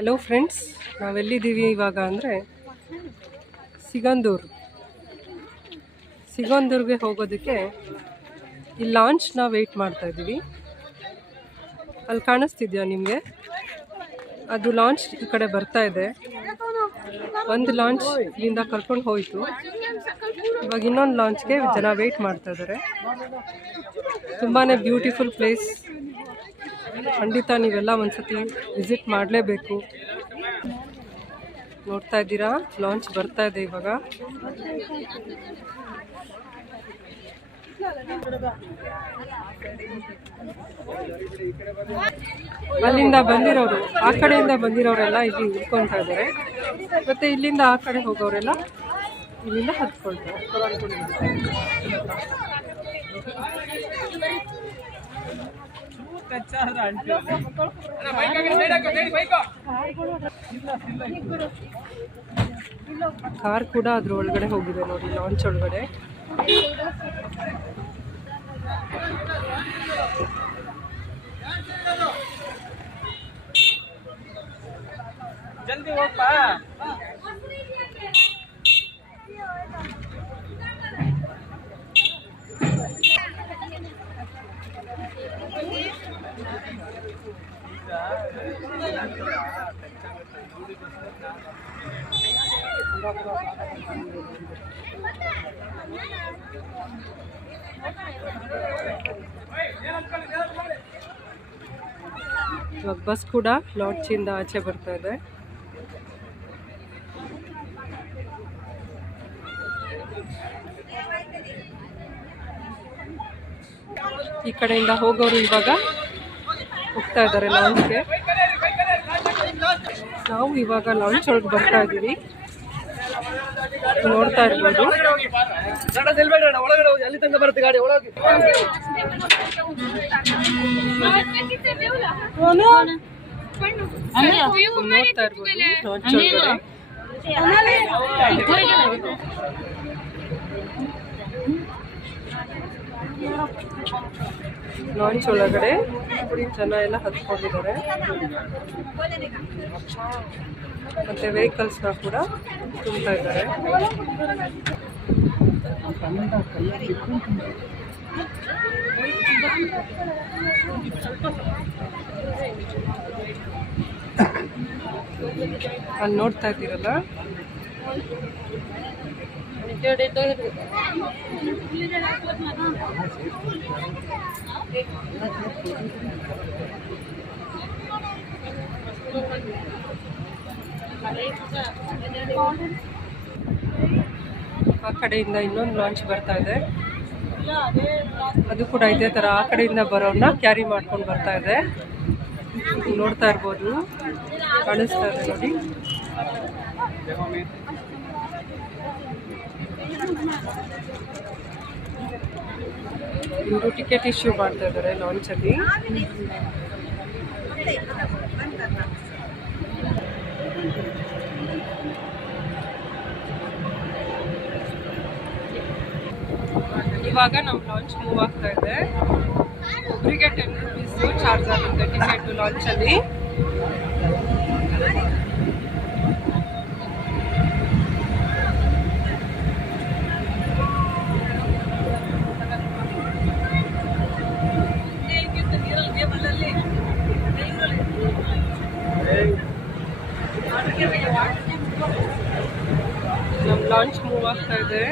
Hello friends, ನಾವೆಲ್ಲಿದ್ದೀವಿ ಇವಾಗ ಅಂದರೆ ಸಿಗಂದೂರ್ಗೆ ಹೋಗೋದಕ್ಕೆ ಈ ಲಾಂಚ್ನ ವೆಯ್ಟ್ ಮಾಡ್ತಾಯಿದ್ದೀವಿ. ಅಲ್ಲಿ ಕಾಣಿಸ್ತಿದ್ಯಾ ನಿಮಗೆ? ಅದು ಲಾಂಚ್ ಈ ಕಡೆ ಬರ್ತಾ ಇದೆ. ಒಂದು ಲಾಂಚ್ ಇಲ್ಲಿಂದ ಕರ್ಕೊಂಡು ಹೋಯಿತು. ಇವಾಗ ಇನ್ನೊಂದು ಲಾಂಚ್ಗೆ ಜನ ವೆಯ್ಟ್ ಮಾಡ್ತಾ ಇದ್ದಾರೆ. ತುಂಬಾ ಬ್ಯೂಟಿಫುಲ್ ಪ್ಲೇಸ್. ಖಂಡಿತ ನೀವೆಲ್ಲ ಒಂದ್ಸತಿ ವಿಸಿಟ್ ಮಾಡಲೇಬೇಕು. ನೋಡ್ತಾ ಇದ್ದೀರಾ, ಲಾಂಚ್ ಬರ್ತಾ ಇದೆ ಇವಾಗ. ಅಲ್ಲಿಂದ ಬಂದಿರೋರು, ಆ ಕಡೆಯಿಂದ ಬಂದಿರೋರೆಲ್ಲ ಇಲ್ಲಿ ಇಳ್ಕೊತಾ ಇದ್ದಾರೆ. ಮತ್ತೆ ಇಲ್ಲಿಂದ ಆ ಕಡೆ ಹೋಗೋರೆಲ್ಲ ಇಲ್ಲಿಂದ ಹತ್ಕೊಳ್ತಾರೆ. ಕಾರ್ ಕೂಡ ಅದ್ರ ಒಳಗಡೆ ಹೋಗಿದೆ ನೋಡಿ, ಲಾಂಚ್ ಒಳಗಡೆ. ಜಲ್ದಿ ಹೋಗ್ಬಾ. ಇವಾಗ ಬಸ್ ಕೂಡ ಲಾಂಚಿಂದ ಆಚೆ ಬರ್ತಾ ಇದೆ. ಈ ಕಡೆಯಿಂದ ಹೋಗೋರು ಇವಾಗ ಹೋಗ್ತಾ ಇದ್ದಾರೆ ಲಾಂಚ್ಗೆ. ನಾವು ಇವಾಗ ಲಾಂಚ್ ಒಳಗೆ ಬರ್ತಾ ಇದ್ದೀವಿ. ನೋಡ್ತಾ ಇರ್ಬೋದು. ನೋಡ್ತಾ ಇರ್ಬೋದು ಲಾಂಚ್ ಒಳಗಡೆ. ಲಾಂಚ್ ಒಳಗಡೆ ಜನ ಎಲ್ಲ ಹತ್ಕೊಂಡಿದ್ದಾರೆ. ಮತ್ತೆ ವೆಹಿಕಲ್ಸ್ನ ಕೂಡ ತುಂಬ್ತಾ ಇದ್ದಾರೆ. ಅಲ್ಲಿ ನೋಡ್ತಾ ಇದ್ದೀರಲ್ಲ, ಆ ಕಡೆಯಿಂದ ಇನ್ನೊಂದು ಲಾಂಚ್ ಬರ್ತಾ ಇದೆ. ಅದು ಕೂಡ ಇದೇ ಥರ ಆ ಕಡೆಯಿಂದ ಬರೋನ್ನ ಕ್ಯಾರಿ ಮಾಡ್ಕೊಂಡು ಬರ್ತಾ ಇದೆ. ನೋಡ್ತಾ ಇರ್ಬೋದು, ಕಾಣಿಸ್ತಾ ಇದೆ ನೋಡಿ. ಇವರು ಟಿಕೆಟ್ ಇಶ್ಯೂ ಮಾಡ್ತಾ ಇದ್ದಾರೆ ಲಾಂಚಲ್ಲಿ. ಇವಾಗ ನಮ್ಮ ಲಾಂಚ್ ಮೂವ್ ಆಗ್ತಾ ಇದೆ. ಒಬ್ಬರಿಗೆ 10 ರೂಪೀಸು ಚಾರ್ಜ್ ಆಗುತ್ತೆ ಟಿಕೆಟ್ ಲಾಂಚಲ್ಲಿ. ನಮ್ಮ ಲಾಂಚ್ ಮೂವ್ ಆಗ್ತಾ ಇದೆ.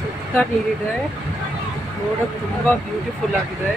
ಸುತ್ತ ನೀರಿದೆ, ನೋಡೋಕೆ ತುಂಬ ಬ್ಯೂಟಿಫುಲ್ ಆಗಿದೆ.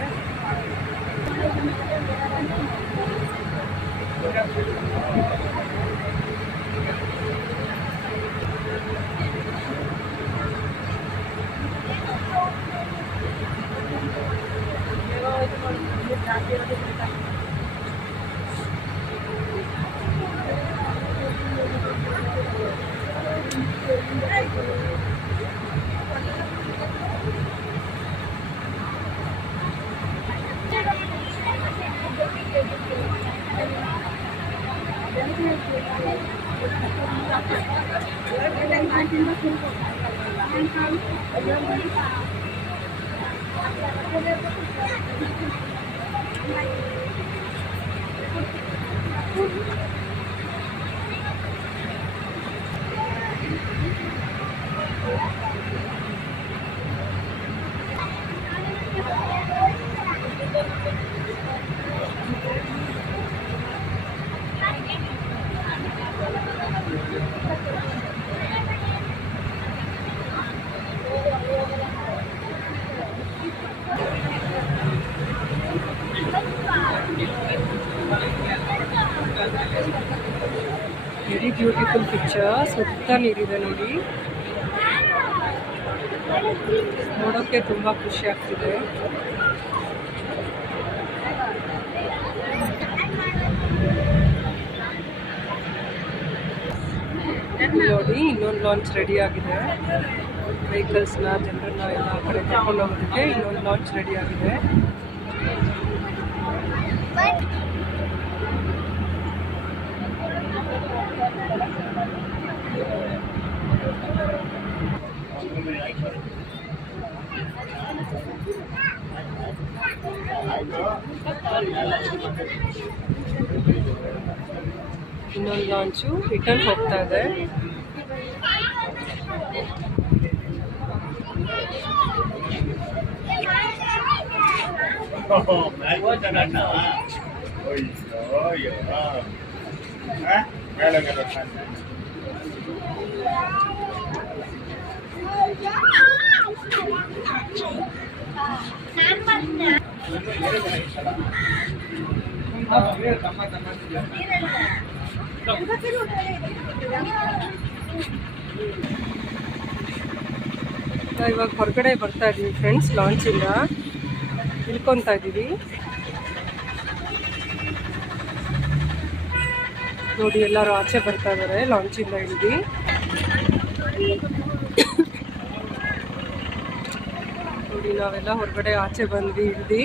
Very beautiful picture. ಸುತ್ತ ನೀರಿದೆ ನೋಡಿ, ನೋಡೋಕ್ಕೆ ತುಂಬ ಖುಷಿ ಆಗ್ತಿದೆ. ನೋಡಿ, ಇನ್ನೊಂದು ಲಾಂಚ್ ರೆಡಿ ಆಗಿದೆ. ವೆಹಿಕಲ್ಸ್ನ, ಜನರನ್ನ ಎಲ್ಲ ಕಡೆ ಕರ್ಕೊಂಡು ಹೋಗೋದಕ್ಕೆ ಇನ್ನೊಂದು ಲಾಂಚ್ ರೆಡಿ ಆಗಿದೆ. ಇನ್ನೊಂದು ಲಾಂಚು ರಿಟರ್ನ್ ಹೋಗ್ತಾ ಇದೆ. ಇವಾಗ ಹೊರಗಡೆ ಬರ್ತಾ ಇದೀವಿ ಫ್ರೆಂಡ್ಸ್. ಲಾಂಚಿಂದ ಇಳ್ಕೊತಾ ಇದ್ದೀವಿ ನೋಡಿ. ಎಲ್ಲರೂ ಆಚೆ ಬರ್ತಾ ಇದ್ದಾರೆ ಲಾಂಚಿಂದ ಇಳಿದು. ನೋಡಿ, ನಾವೆಲ್ಲ ಹೊರಗಡೆ ಆಚೆ ಬಂದ್ವಿ ಇಳಿದು.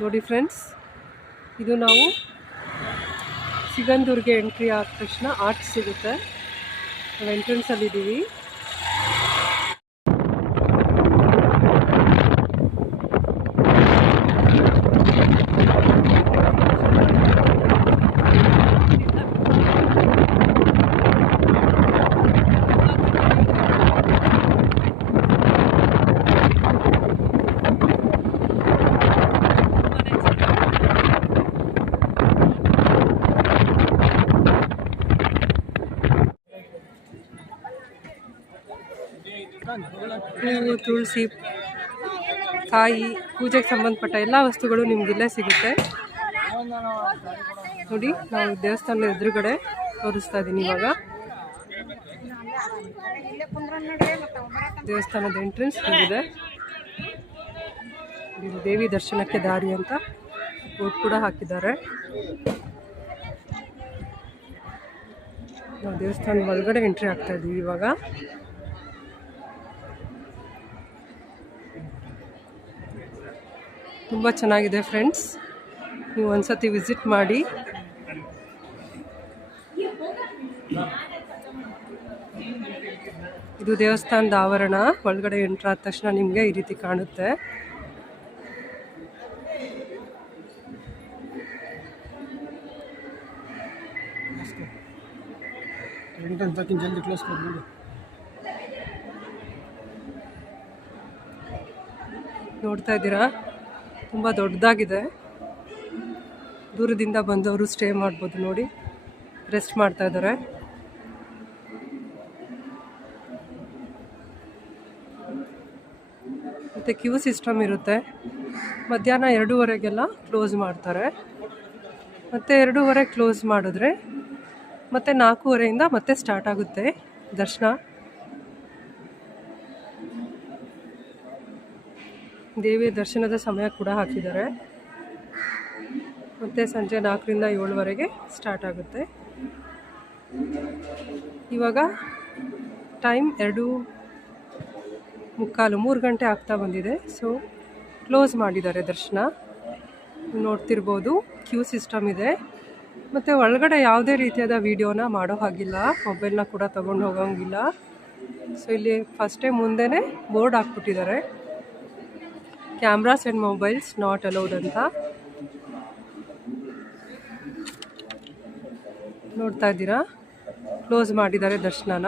ನೋಡಿ ಫ್ರೆಂಡ್ಸ್, ಇದು ನಾವು ಸಿಗಂದೂರ್ಗೆ ಎಂಟ್ರಿ ಆದ ತಕ್ಷಣ ಆರ್ಚ್ ಸಿಗುತ್ತೆ. ನಾವು ಎಂಟ್ರೆನ್ಸಲ್ಲಿ ಇದ್ದೀವಿ. ಹೂವು, ತುಳಸಿ, ಕಾಯಿ, ಪೂಜೆಗೆ ಸಂಬಂಧಪಟ್ಟ ಎಲ್ಲ ವಸ್ತುಗಳು ನಿಮ್ಗಿಲ್ಲೇ ಸಿಗುತ್ತೆ. ನೋಡಿ, ನಾವು ದೇವಸ್ಥಾನದ ಎದುರುಗಡೆ ತೋರಿಸ್ತಾ ಇದ್ದೀನಿ ಇವಾಗ. ದೇವಸ್ಥಾನದ ಎಂಟ್ರೆನ್ಸ್ ಇದೆ. ಇದು ದೇವಿ ದರ್ಶನಕ್ಕೆ ದಾರಿ ಅಂತ ಬೋರ್ಡ್ ಕೂಡ ಹಾಕಿದ್ದಾರೆ. ನಾವು ದೇವಸ್ಥಾನದ ಒಳಗಡೆ ಎಂಟ್ರಿ ಆಗ್ತಾ ಇದ್ದೀವಿ ಇವಾಗ. ತುಂಬ ಚೆನ್ನಾಗಿದೆ ಫ್ರೆಂಡ್ಸ್, ನೀವು ಒಂದ್ಸತಿ ವಿಸಿಟ್ ಮಾಡಿ. ಇದು ದೇವಸ್ಥಾನದ ಆವರಣ. ಒಳಗಡೆ ಎಂಟ್ರ್ ಆದ ತಕ್ಷಣ ನಿಮಗೆ ಈ ರೀತಿ ಕಾಣುತ್ತೆ. ನೋಡ್ತಾ ಇದ್ದೀರಾ, ತುಂಬ ದೊಡ್ಡದಾಗಿದೆ. ದೂರದಿಂದ ಬಂದವರು ಸ್ಟೇ ಮಾಡ್ಬೋದು. ನೋಡಿ, ರೆಸ್ಟ್ ಮಾಡ್ತಾ ಇದ್ದಾರೆ. ಮತ್ತು ಕ್ಯೂ ಸಿಸ್ಟಮ್ ಇರುತ್ತೆ. ಮಧ್ಯಾಹ್ನ 2:30ಗೆಲ್ಲ ಕ್ಲೋಸ್ ಮಾಡ್ತಾರೆ. ಮತ್ತು 2:30 ಕ್ಲೋಸ್ ಮಾಡಿದ್ರೆ ಮತ್ತು 4:30ಇಂದ ಮತ್ತೆ ಸ್ಟಾರ್ಟ್ ಆಗುತ್ತೆ ದರ್ಶನ. ದೇವಿಯ ದರ್ಶನದ ಸಮಯ ಕೂಡ ಹಾಕಿದ್ದಾರೆ. ಮತ್ತು ಸಂಜೆ 4ರಿಂದ 7ವರೆಗೆ ಸ್ಟಾರ್ಟ್ ಆಗುತ್ತೆ. ಇವಾಗ ಟೈಮ್ 2:45, 3 ಗಂಟೆ ಆಗ್ತಾ ಬಂದಿದೆ. ಸೊ ಕ್ಲೋಸ್ ಮಾಡಿದ್ದಾರೆ ದರ್ಶನ. ನೋಡ್ತಿರ್ಬೋದು, ಕ್ಯೂ ಸಿಸ್ಟಮ್ ಇದೆ. ಮತ್ತು ಒಳಗಡೆ ಯಾವುದೇ ರೀತಿಯಾದ ವಿಡಿಯೋನ ಮಾಡೋ ಹಾಗಿಲ್ಲ, ಮೊಬೈಲ್ನ ಕೂಡ ತೊಗೊಂಡು ಹೋಗೋಂಗಿಲ್ಲ. ಸೊ ಇಲ್ಲಿ ಫಸ್ಟೇ ಮುಂದೆನೇ ಬೋರ್ಡ್ ಹಾಕ್ಬಿಟ್ಟಿದ್ದಾರೆ, cameras and mobiles not allowed ಅಂತ. ನೋಡ್ತಾ ಇದ್ದೀರಾ, ಕ್ಲೋಸ್ ಮಾಡಿದ್ದಾರೆ ದರ್ಶನನ.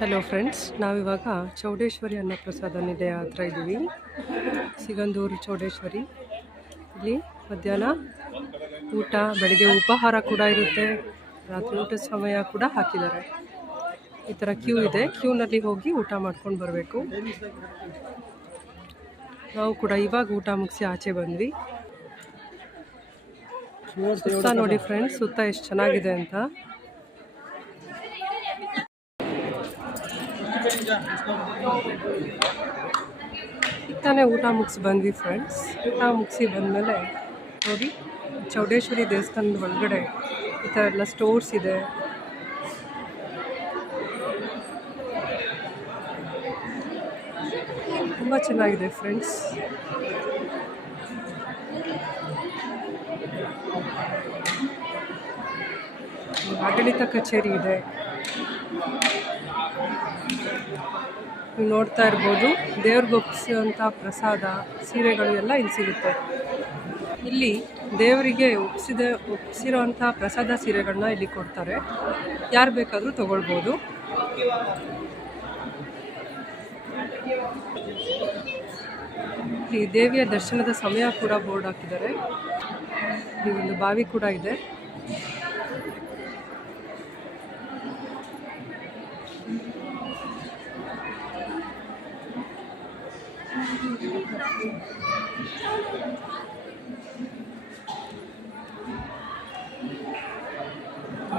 ಹಲೋ ಫ್ರೆಂಡ್ಸ್, ನಾವಿವಾಗ ಚೌಡೇಶ್ವರಿ ಅನ್ನಪ್ರಸಾದ ನಿಲಯ ಹತ್ರ ಇದ್ದೀವಿ. ಸಿಗಂದೂರು ಚೌಡೇಶ್ವರಿ. ಇಲ್ಲಿ ಮಧ್ಯಾಹ್ನ ಊಟ, ಬೆಳಗ್ಗೆ ಉಪಹಾರ ಕೂಡ ಇರುತ್ತೆ. ರಾತ್ರಿ ಊಟದ ಸಮಯ ಕೂಡ ಹಾಕಿದ್ದಾರೆ. ಈ ಥರ ಕ್ಯೂ ಇದೆ. ಕ್ಯೂನಲ್ಲಿ ಹೋಗಿ ಊಟ ಮಾಡ್ಕೊಂಡು ಬರಬೇಕು. ನಾವು ಕೂಡ ಇವಾಗ ಊಟ ಮುಗಿಸಿ ಆಚೆ ಬಂದ್ವಿ. ಸುತ್ತ ನೋಡಿ ಫ್ರೆಂಡ್ಸ್, ಸುತ್ತ ಎಷ್ಟು ಚೆನ್ನಾಗಿದೆ ಅಂತ. ತಾನೇ ಊಟ ಮುಗಿಸಿ ಬಂದ್ವಿ ಫ್ರೆಂಡ್ಸ್. ಊಟ ಮುಗಿಸಿ ಬಂದಮೇಲೆ ನೋಡಿ, ಚೌಡೇಶ್ವರಿ ದೇವಸ್ಥಾನದ ಒಳಗಡೆ ಈ ಥರ ಎಲ್ಲ ಸ್ಟೋರ್ಸ್ ಇದೆ. ತುಂಬ ಚೆನ್ನಾಗಿದೆ ಫ್ರೆಂಡ್ಸ್. ಆಡಳಿತ ಕಚೇರಿ ಇದೆ. ನೀವು ನೋಡ್ತಾ ಇರ್ಬೋದು, ದೇವ್ರಿಗೆ ಒಪ್ಪಿಸುವಂಥ ಪ್ರಸಾದ, ಸೀರೆಗಳು ಎಲ್ಲ ಇಲ್ಲಿ ಸಿಗುತ್ತೆ. ಇಲ್ಲಿ ದೇವರಿಗೆ ಒಪ್ಪಿಸಿರೋಂಥ ಪ್ರಸಾದ ಸೀರೆಗಳನ್ನ ಇಲ್ಲಿ ಕೊಡ್ತಾರೆ. ಯಾರು ಬೇಕಾದರೂ ತಗೊಳ್ಬೋದು. ಈ ದೇವಿಯ ದರ್ಶನದ ಸಮಯ ಕೂಡ ಬೋರ್ಡ್ ಹಾಕಿದ್ದಾರೆ. ಇಲ್ಲಿ ಒಂದು ಬಾವಿ ಕೂಡ ಇದೆ.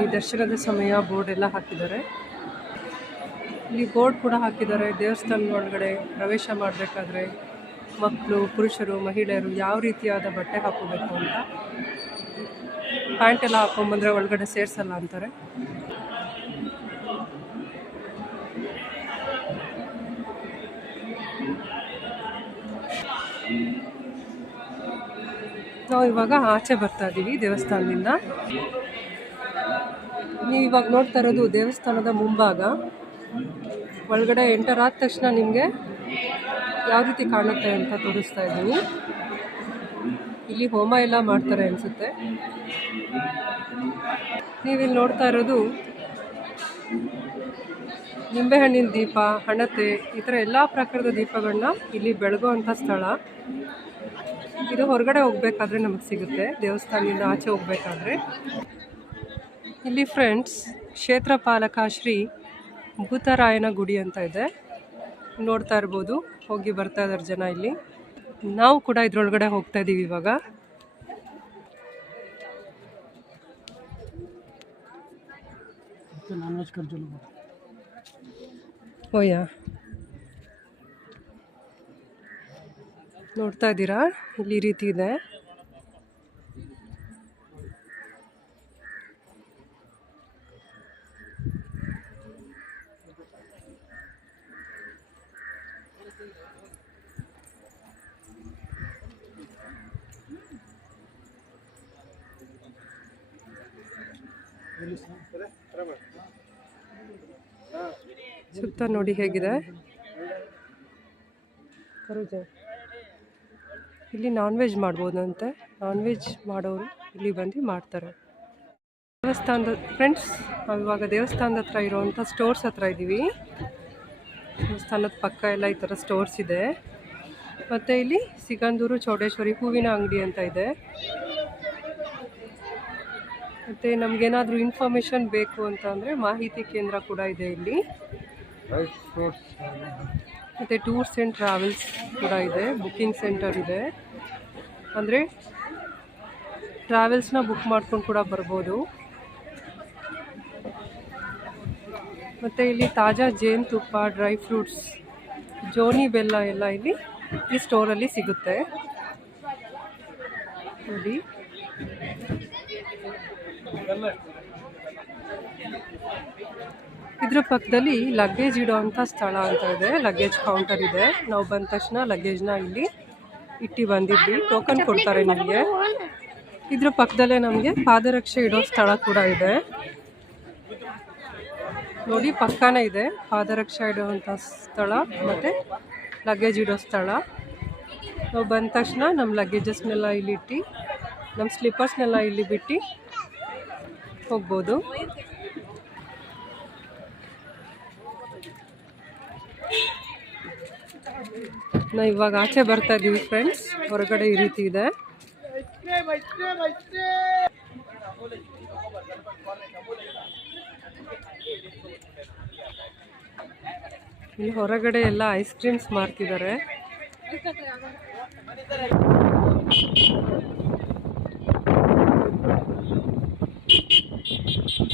ಈ ದರ್ಶನದ ಸಮಯ ಬೋರ್ಡ್ ಎಲ್ಲ ಹಾಕಿದ್ದಾರೆ. ಇಲ್ಲಿ ಬೋರ್ಡ್ ಕೂಡ ಹಾಕಿದ್ದಾರೆ. ದೇವಸ್ಥಾನದ ಒಳಗಡೆ ಪ್ರವೇಶ ಮಾಡಬೇಕಾದ್ರೆ ಮಕ್ಕಳು, ಪುರುಷರು, ಮಹಿಳೆಯರು ಯಾವ ರೀತಿಯಾದ ಬಟ್ಟೆ ಹಾಕೋಬೇಕು ಅಂತ. ಪ್ಯಾಂಟ್ ಎಲ್ಲ ಹಾಕೊಂಡ್ಬಂದರೆ ಒಳಗಡೆ ಸೇರಿಸಲ್ಲ ಅಂತಾರೆ. ನಾವು ಇವಾಗ ಆಚೆ ಬರ್ತಾ ಇದ್ದೀವಿ ದೇವಸ್ಥಾನದಿಂದ. ನೀವು ಇವಾಗ ನೋಡ್ತಾ ಇರೋದು ದೇವಸ್ಥಾನದ ಮುಂಭಾಗ. ಒಳಗಡೆ ಎಂಟರ್ ಆದ ತಕ್ಷಣ ನಿಮಗೆ ಯಾವ ರೀತಿ ಕಾಣುತ್ತೆ ಅಂತ ತೋರಿಸ್ತಾ ಇದ್ದೀನಿ. ಇಲ್ಲಿ ಹೋಮ ಎಲ್ಲ ಮಾಡ್ತಾರೆ ಅನಿಸುತ್ತೆ. ನೀವಿಲ್ಲಿ ನೋಡ್ತಾ ಇರೋದು ನಿಂಬೆಹಣ್ಣಿನ ದೀಪ, ಹಣತೆ, ಈ ಥರ ಎಲ್ಲ ಪ್ರಕಾರದ ದೀಪಗಳನ್ನ ಇಲ್ಲಿ ಬೆಳಗುವಂಥ ಸ್ಥಳ. ಇದು ಹೊರಗಡೆ ಹೋಗ್ಬೇಕಾದ್ರೆ ನಮಗೆ ಸಿಗುತ್ತೆ, ದೇವಸ್ಥಾನದಿಂದ ಆಚೆ ಹೋಗ್ಬೇಕಾದ್ರೆ. ಇಲ್ಲಿ ಫ್ರೆಂಡ್ಸ್ ಕ್ಷೇತ್ರ ಪಾಲಕ ಶ್ರೀ ಭೂತರಾಯನ ಗುಡಿ ಅಂತ ಇದೆ, ನೋಡ್ತಾ ಇರ್ಬೋದು. ಹೋಗಿ ಬರ್ತಾ ಇದ್ದಾರೆ ಜನ ಇಲ್ಲಿ. ನಾವು ಕೂಡ ಇದ್ರೊಳಗಡೆ ಹೋಗ್ತಾ ಇದ್ದೀವಿ ಇವಾಗ. ಓಯ್ಯ ನೋಡ್ತಾ ಇದ್ದೀರಾ, ಇಲ್ಲಿ ಈ ರೀತಿ ಇದೆ. ಸುತ್ತ ನೋಡಿ ಹೇಗಿದೆ. ಇಲ್ಲಿ ನಾನ್ ವೆಜ್ ಮಾಡ್ಬೋದಂತೆ. ನಾನ್ ವೆಜ್ ಮಾಡೋರು ಇಲ್ಲಿ ಬಂದು ಮಾಡ್ತಾರೆ. ದೇವಸ್ಥಾನದ ಫ್ರೆಂಡ್ಸ್, ನಾವು ಇವಾಗ ದೇವಸ್ಥಾನದ ಹತ್ರ ಇರೋವಂಥ ಸ್ಟೋರ್ಸ್ ಹತ್ರ ಇದ್ದೀವಿ. ದೇವಸ್ಥಾನದ ಪಕ್ಕ ಎಲ್ಲ ಈ ಥರ ಸ್ಟೋರ್ಸ್ ಇದೆ. ಮತ್ತು ಇಲ್ಲಿ ಸಿಗಂದೂರು ಚೌಡೇಶ್ವರಿ ಹೂವಿನ ಅಂಗಡಿ ಅಂತ ಇದೆ. ಮತ್ತು ನಮಗೇನಾದರೂ ಇನ್ಫಾರ್ಮೇಷನ್ ಬೇಕು ಅಂತ ಅಂದರೆ ಮಾಹಿತಿ ಕೇಂದ್ರ ಕೂಡ ಇದೆ ಇಲ್ಲಿ. ಮತ್ತು ಟೂರ್ಸ್ ಆ್ಯಂಡ್ ಟ್ರಾವೆಲ್ಸ್ ಕೂಡ ಇದೆ, ಬುಕ್ಕಿಂಗ್ ಸೆಂಟರ್ ಇದೆ. ಅಂದರೆ ಟ್ರಾವೆಲ್ಸ್ನ ಬುಕ್ ಮಾಡ್ಕೊಂಡು ಕೂಡ ಬರ್ಬೋದು. ಮತ್ತು ಇಲ್ಲಿ ತಾಜಾ ಜೇನುತುಪ್ಪ, ಡ್ರೈ ಫ್ರೂಟ್ಸ್, ಜೋನಿ ಬೆಲ್ಲ ಎಲ್ಲ ಇಲ್ಲಿ ಈ ಸ್ಟೋರಲ್ಲಿ ಸಿಗುತ್ತೆ ನೋಡಿ. ಇದ್ರ ಪಕ್ಕದಲ್ಲಿ ಲಗೇಜ್ ಇಡೋ ಅಂಥ ಸ್ಥಳ ಅಂತ ಇದೆ, ಲಗೇಜ್ ಕೌಂಟರ್ ಇದೆ. ನಾವು ಬಂದ ತಕ್ಷಣ ಲಗೇಜ್ನ ಇಲ್ಲಿ ಇಟ್ಟು ಬಂದಿದ್ವಿ. ಟೋಕನ್ ಕೊಡ್ತಾರೆ ನಮಗೆ. ಇದ್ರ ಪಕ್ಕದಲ್ಲೇ ನಮಗೆ ಪಾದರಕ್ಷೆ ಇಡೋ ಸ್ಥಳ ಕೂಡ ಇದೆ ನೋಡಿ, ಪಕ್ಕನೇ ಇದೆ ಪಾದರಕ್ಷೆ ಇಡುವಂಥ ಸ್ಥಳ ಮತ್ತು ಲಗೇಜ್ ಇಡೋ ಸ್ಥಳ. ನಾವು ಬಂದ ತಕ್ಷಣ ನಮ್ಮ ಲಗೇಜಸ್ನೆಲ್ಲ ಇಲ್ಲಿ ಇಟ್ಟು, ನಮ್ಮ ಸ್ಲಿಪ್ಪರ್ಸ್ನೆಲ್ಲ ಇಲ್ಲಿ ಬಿಟ್ಟು ಹೋಗ್ಬೋದು. ನಾವು ಇವಾಗ ಆಚೆ ಬರ್ತಾ ಇದ್ದೀವಿ ಫ್ರೆಂಡ್ಸ್. ಹೊರಗಡೆ ಈ ರೀತಿ ಇದೆ. ಇಲ್ಲಿ ಹೊರಗಡೆ ಎಲ್ಲ ಐಸ್ ಕ್ರೀಮ್ಸ್ ಮಾರ್ತಿದ್ದಾರೆ.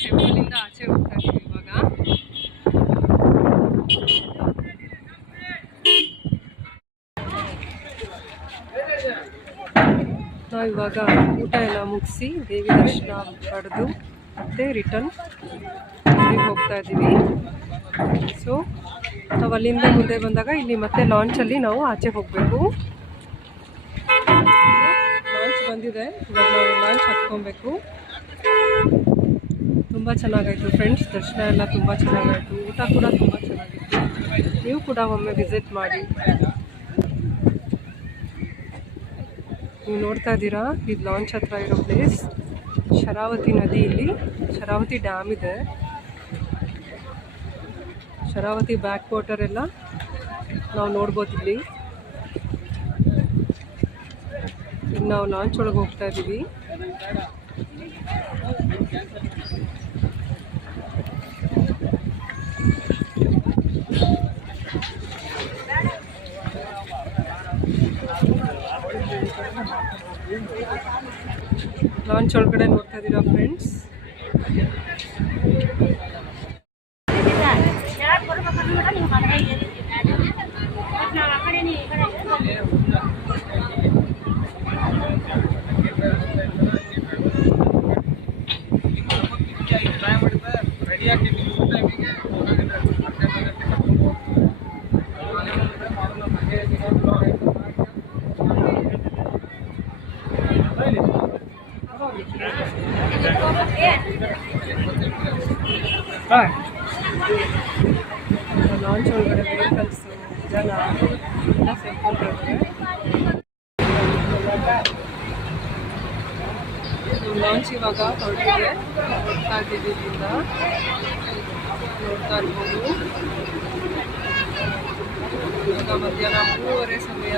ಟೆಂಪಲಿಂದ ಆಚೆ ಹೋಗ್ತಾ ಇದ್ದೀವಿ ಇವಾಗ. ನಾವು ಇವಾಗ ಊಟ ಎಲ್ಲ ಮುಗಿಸಿ ದೇವಿ ದರ್ಶನ ಪಡೆದು ಮತ್ತೆ ರಿಟರ್ನ್ ಹೋಗ್ತಾ ಇದ್ದೀವಿ. ಸೊ ನಾವು ಅಲ್ಲಿಂದ ಮುಂದೆ ಬಂದಾಗ ಇಲ್ಲಿ ಮತ್ತೆ ಲಾಂಚಲ್ಲಿ ನಾವು ಆಚೆ ಹೋಗಬೇಕು. ಲಾಂಚ್ ಬಂದಿದೆ, ಇವಾಗ ನಾವು ಲಾಂಚ್ ಹತ್ಕೊಬೇಕು. ತುಂಬ ಚೆನ್ನಾಗಾಯಿತು ಫ್ರೆಂಡ್ಸ್, ದರ್ಶನ ಎಲ್ಲ ತುಂಬ ಚೆನ್ನಾಗಾಯಿತು. ಊಟ ಕೂಡ ತುಂಬ ಚೆನ್ನಾಗಿತ್ತು. ನೀವು ಕೂಡ ಒಮ್ಮೆ ವಿಸಿಟ್ ಮಾಡಿ. ನೀವು ನೋಡ್ತಾ ಇದ್ದೀರಾ, ಇದು ಲಾಂಚ್ ಹತ್ರ ಇರೋ ಪ್ಲೇಸ್. ಶರಾವತಿ ನದಿ, ಇಲ್ಲಿ ಶರಾವತಿ ಡ್ಯಾಮ್ ಇದೆ. ಶರಾವತಿ ಬ್ಯಾಕ್ ವಾಟರ್ ಎಲ್ಲ ನಾವು ನೋಡ್ಬೋದು ಇಲ್ಲಿ. ಈಗ ನಾವು ಲಾಂಚ್ ಒಳಗೆ ಹೋಗ್ತಾ ಇದ್ದೀವಿ. ಲಾಂಚ್ ಒಳಗಡೆ ನೋಡ್ತಾ ಇದ್ದೀರಾ ಫ್ರೆಂಡ್ಸ್. ಲಾಂಚ್ ಒಳಗಡೆ ವೆಹಿಕಲ್ಸ್ ಜನ ಎಲ್ಲ ಸೇರ್ಕೊಂಡಿದ್ದಾರೆ. ಲಾಂಚ್ ಇವಾಗ ಹೊರಟಿದೆ ಆಗಿದ್ದರಿಂದ ನೋಡ್ತಾ ಇರ್ಬೋದು. ಇವಾಗ ಮಧ್ಯಾಹ್ನ 3:30 ಸಮಯ.